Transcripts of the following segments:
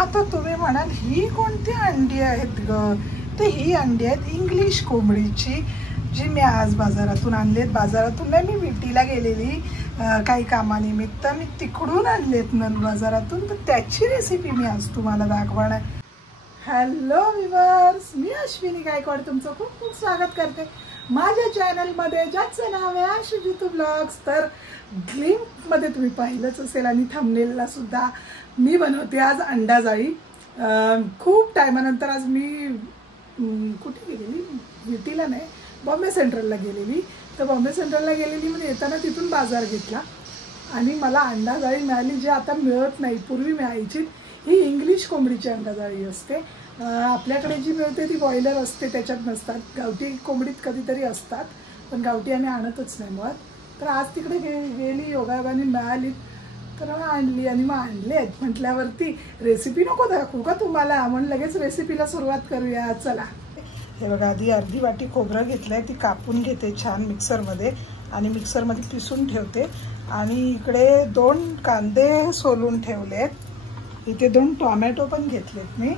आता तुम्ही म्हणाल ही कोणती अंडी आहेत ग? तर ही अंडी आहेत इंग्लिश कोंबडीची, जी मी आज बाजारातून आणलेत. बाजारातून नाही, मी विटीला गेलेली काही कामानिमित्त. मी तिकडून आणलेत नल बाजारातून. तर त्याची रेसिपी मी आज तुम्हाला दाखवणार. हॅलो व्ह्यूअर्स, मी अश्विनी गायकवाड तुमचं खूप खूप स्वागत करते माझ्या चॅनलमध्ये, ज्याचं नाव आहे आशू जितू ब्लॉग्स. तर ग्लिम्पमध्ये तुम्ही पाहिलंच असेल आणि थंबनेलला सुद्धा मी बनवते आज अंडा जाळी. खूप टायमानंतर आज मी कुठे गेलेली, विटीला नाही, बॉम्बे सेंट्रलला गेलेली. तर बॉम्बे सेंट्रलला गेलेली म्हणजे येताना तिथून बाजार घेतला आणि मला अंडा जाळी मिळाली, जी आता मिळत नाही, पूर्वी मिळायची. ही इंग्लिश कोंबडीची अंडा जाळी असते. आपल्याकडे जी मिळते ती बॉयलर असते, त्याच्यात नसतात. गावठी कोंबडीत कधीतरी असतात, पण गावठी आम्ही आणतच नाही मुळात. तर आज तिकडे गेली, योगायोगाने मिळाली, तर मग आणली. आणि मग आणले आहेत म्हटल्यावरती रेसिपी नको दाखवू का तुम्हाला, म्हणून लगेच रेसिपीला सुरुवात करूया. चला, हे बघा, आधी अर्धी वाटी खोबरं घेतलं आहे, ती कापून घेते छान मिक्सरमध्ये आणि मिक्सरमध्ये पिसून ठेवते. आणि इकडे 2 कांदे सोलून ठेवले आहेत. इथे 2 टोमॅटो पण घेतलेत मी.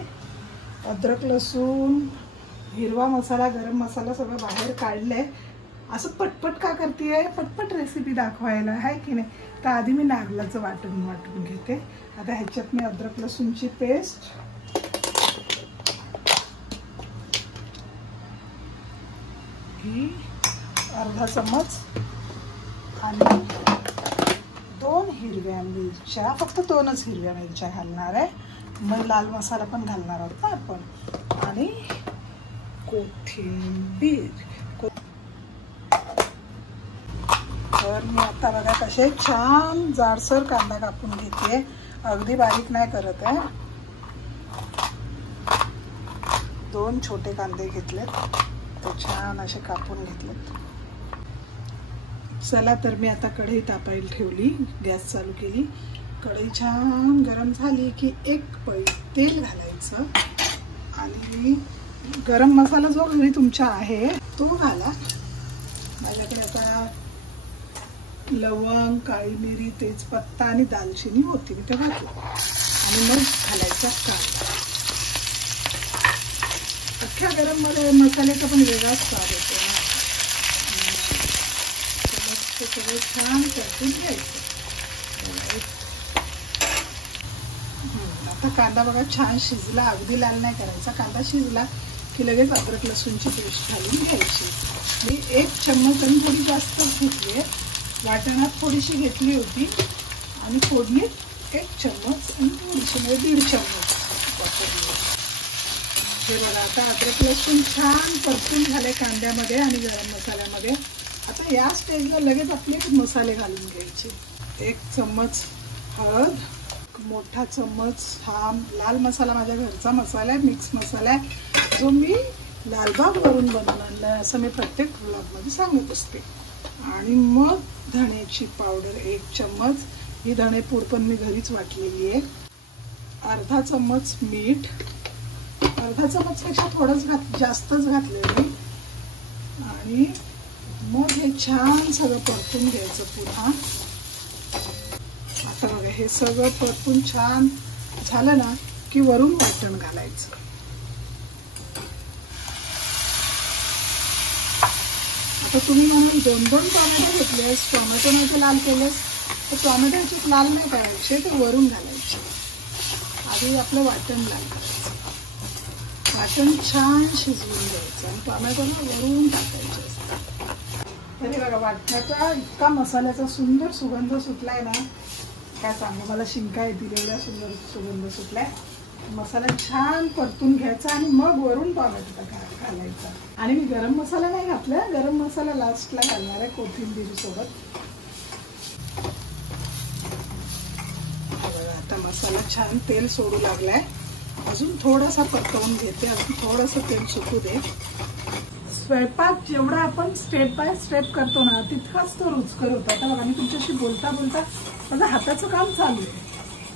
अद्रक, लसूण, हिरवा मसाला, गरम मसाला सगळं बाहेर काढलं आहे. असं पटपट का करते आहे, पटपट रेसिपी दाखवायला आहे की नाही. तर आधी मी नारळाचं वाटून घेते. आता ह्याच्यात मी अद्रक लसूणची पेस्ट, ही अर्धा चम्मच, आणि 2 हिरव्या मिरच्या, फक्त 2च हिरव्या मिरच्या घालणार आहे. मग लाल मसाला पण घालणार आहोत ना आपण. आणि कोथिंबीर. तर मी आता बघा कसे छान जाडसर कांदा कापून घेते, अगदी बारीक नाही करत आहे. 2 छोटे कांदे घेतलेत, ते छान असे कापून घेतलेत. चला, तर मी आता कढई तापायला ठेवली, गॅस चालू केली. कढई छान गरम झाली की 1 पळी तेल घालायचं आणि गरम मसाला जो घरी तुमचा आहे तो घाला. माझ्याकडे आता लवंग, काळी मिरी, तेजपत्ता आणि दालचिनी होती, मी ते घातलं. आणि मग घालायचा कांदा. अख्ख्या गरम मसाल्याचा पण वेगळाच स्वाद येतो ना. ते सगळं छान परतून घ्यायचं. आता कांदा बघा छान शिजला, अगदी लाल नाही करायचा. कांदा शिजला की लगेच अद्रक लसूणची पेस्ट घालून घ्यायची. मी 1 चम्मच आणि थोडी जास्तच घेतली आहे. वाटणात थोडीशी घेतली होती आणि फोडणीत 1 चम्मच आणि थोडीशी म्हणजे 1.5 चम्मच वापरली. हे बघा, आता अद्रक लसूण छान परतून झाले कांद्यामध्ये आणि गरम मसाल्यामध्ये. आता या स्टेजला लगेच आपले मसाले घालून घ्यायचे. 1 चम्मच हळद, मोठा चम्मच हा लाल मसाला, माझ्या घरचा मसाला आहे, मिक्स मसाला आहे, जो मी लालबाग वरून बनवून आणला आहे, असं मी प्रत्येक ब्लॉगमध्ये सांगत असते. आणि मग धण्याची पावडर 1 चम्मच, ही धणेपूड पण मी घरीच वाटलेली आहे. अर्धा चम्मच मीठ, अर्धा चम्मचपेक्षा थोडंच जास्तच घातलेलं मी. आणि मग हे छान सगळं परतून घ्यायचं पुन्हा. आता बघा, हे सगळं परतून छान झालं ना की वरून वाटण घालायचं. आता तुम्ही म्हणाल 2-2 टोमॅटो घेतलेस, टोमॅटो मध्ये लाल केलेस, तर टोमॅटोचे लाल नाही करायचे, ते वरून घालायचे. आधी आपलं वाटण लाल करायचं, वाटण छान शिजवून घ्यायचं आणि टोमॅटोला वरून टाकायचे असतात. तरी बघा, वाटणाचा इतका मसाल्याचा सुंदर सुगंध सुटलाय ना, काय सांगू, मला शिंका येतील एवढ्या सुंदर सुगंध सुटलाय. मसाला छान परतून घ्यायचा आणि मग वरून टोमॅटो घालायचा. आणि मी गरम मसाला नाही घातला, गरम मसाला लास्टला घालणार आहे कोथिंबीर सोबत. आता मसाला छान तेल सोडू लागलाय, अजून थोडासा परतवून घेते, अजून थोडंसं तेल सुकू दे. स्वयंपाक जेवढा आपण स्टेप बाय स्टेप करतो ना, तितकाच तो रुचकर होता. आता बघा, मी तुमच्याशी बोलता बोलता माझं हाताचं काम चालू आहे,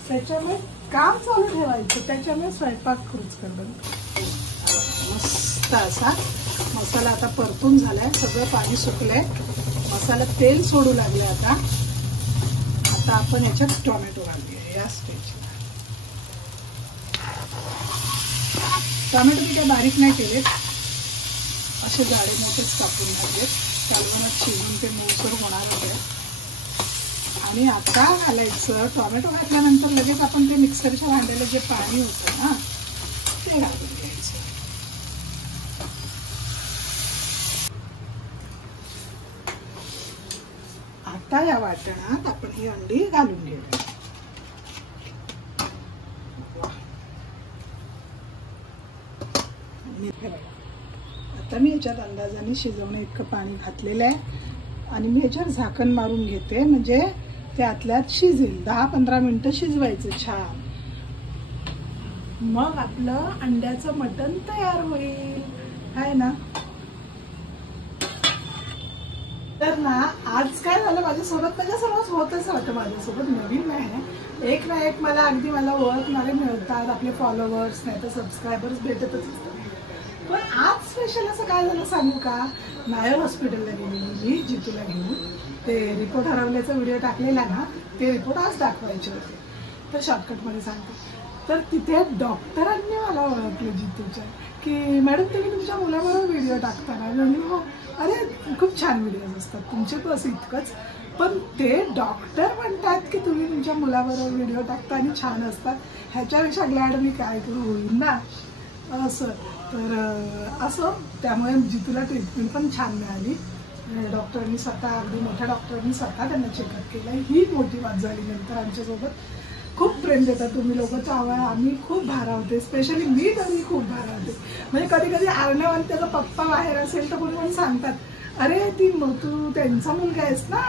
त्याच्यामुळे काम चालू ठेवायचं, त्याच्यामुळे स्वयंपाक रुचकर बनतो. मस्त असा मसाला आता परतून झालाय, सगळं पाणी सुकलंय, मसाला तेल सोडू लागले. आता आपण याच्यात टोमॅटो घालूया या स्टेजला. टोमॅटो मी काय बारीक नाही केलेत, असे जाडे मोठेच कापून घातलेत. कालवणात शिजून ते मऊसर होणार होते. आणि आता घालायचं, टोमॅटो घातल्यानंतर लगेच आपण ते मिक्सरच्या भांड्याला जे पाणी होतं ना ते घालून घ्यायचं. आता या वाटणात आपण ही अंडी घालून घेऊया. आता मी याच्यात अंदाजाने शिजवणे इतकं पाणी घातलेलं आहे आणि मी याच्यावर झाकण मारून घेते, म्हणजे ते आतल्यात शिजेल. 10-15 मिनिटं शिजवायचं छान. मग आपलं अंड्याचं मटण तयार होईल, आहे ना. तर ना आज काय झालं माझ्यासोबत, माझ्यासोबत होतच राहतं, माझ्यासोबत नवीन नाही. एक ना एक मला अगदी मला ओळखणारे मिळतात, आपले फॉलोवर्स नाही तर सबस्क्रायबर्स भेटतच असतात. पण आज स्पेशल असं काय झालं सांगू का. नायर हॉस्पिटलला गेलेली मी जितूला घेऊन. ते रिपोर्ट हरवल्याचा व्हिडिओ टाकलेला ना, ते रिपोर्ट आज दाखवायचे होते. तर शॉर्टकटमध्ये सांगते. तर तिथे डॉक्टरांनी मला ओळखलं जितूच्या, की मॅडम तुम्ही तुमच्या मुलाबरोबर व्हिडिओ टाकताना. म्हणजे हो, अरे खूप छान व्हिडिओज असतात तुमचे, बस इतकंच. पण ते डॉक्टर म्हणतात की तुम्ही तुमच्या मुलाबरोबर व्हिडिओ टाकता आणि छान असतात, ह्याच्यापेक्षा ग्लॅड मी काय करू होईल ना असं. तर असं त्यामुळे जितूला ट्रीटमेंट पण छान मिळाली. डॉक्टरांनी स्वतः, अगदी मोठ्या डॉक्टरांनी स्वतः त्यांना चेकअप केलं. ही मोठी बात झाली. नंतर आमच्यासोबत खूप प्रेम देतात तुम्ही लोक, त्यामुळे आम्ही खूप भारावते. स्पेशली मी तरी खूप भारावते. म्हणजे कधी कधी आर्णव आणि त्याचा पप्पा बाहेर असेल तर कोणी सांगतात, अरे ती तू त्यांचा मुलगा आहेस ना,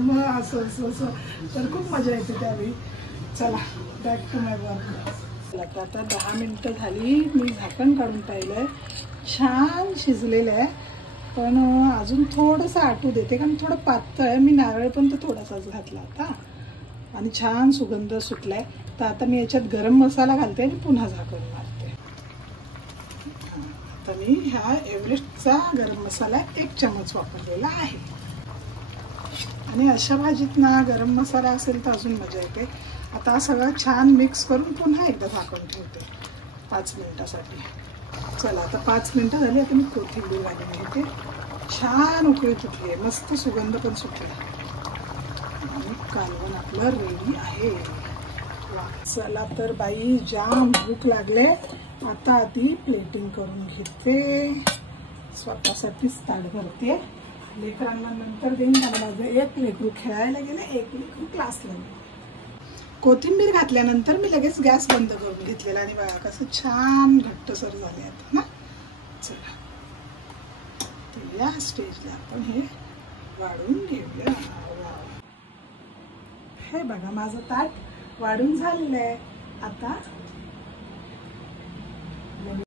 मग असं असं असं. तर खूप मजा येते त्यावेळी. चला बॅक टू माय वर्क. आता 10 मिनिटं झाली. मी झाकण काढून पाहिलंय, छान शिजलेलं आहे. पण अजून थोडंसं आटू देते, कारण थोडं पातळ आहे. मी नारळ पण तर थोडासाच घातला होता आणि छान सुगंध सुटलाय. तर आता मी याच्यात गरम मसाला घालते आणि पुन्हा झाकण मारते. आता मी ह्या एव्हरेस्टचा गरम मसाला 1 चमच वापरलेला आहे. आणि अशा भाजीत ना गरम मसाला असेल तर अजून मजा येते. आता सगळं छान मिक्स करून पुन्हा एकदा झाकून ठेवते 5 मिनिटासाठी. चला आता 5 मिनिटं झाली. आता मी कोथिंबीर घालून घेते. छान उकळी फुटली आहे, मस्त सुगंध पण सुटला आणि कालवण आपलं रेडी आहे. चला तर बाई, जाम भूक लागले. आता ती प्लेटिंग करून घेते, स्वतःसाठीच ताट भरते. लेकरांना नंतर देईन. माझं एक लेकरू खेळायला गेले, एक लेकरू क्लासला गेले. कोथिंबीर घातल्यानंतर मी लगेच गॅस बंद करून घेतलेला आणि बघा कसं छान घट्टसर झाले आता ना. चला तर या स्टेजला आपण हे वाढून घेऊया. हे बघा माझं ताट वाढून झालेलं आहे. आता